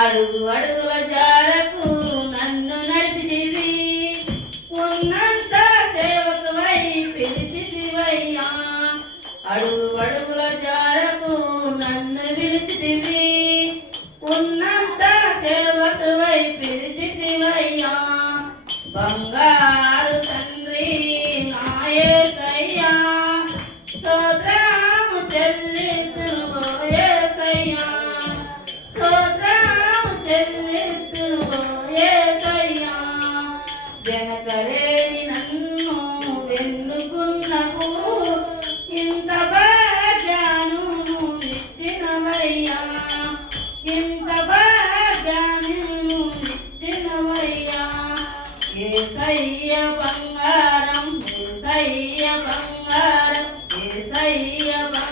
అడుగు అడుగుల జారకు నన్ను నడిపితివి, ఉన్నంత సేవకువై పిలిచితివయ్యా. అడుగు అడుగుల జారకు నన్ను పిలిచితివి, ఉన్నంత సేవకువై పిలిచితివయ్యా. బంగారు తండ్రి నా యేసయ్యా, స్తోత్రము చెల్లింతును యేసయ్యా, స్తోత్రము చెల్లింతును యేసయ్యా. వెనకలేని నన్ను వెన్నుకున్నవు, ఇంత భాగ్యాను ఇచ్చినవయ్యా, ఇంత భాగ్యాను ఇచ్చినవయ్యా. యేసయ్య బంగారం, యేసయ్య బంగారం, యేసయ్య బంగారం.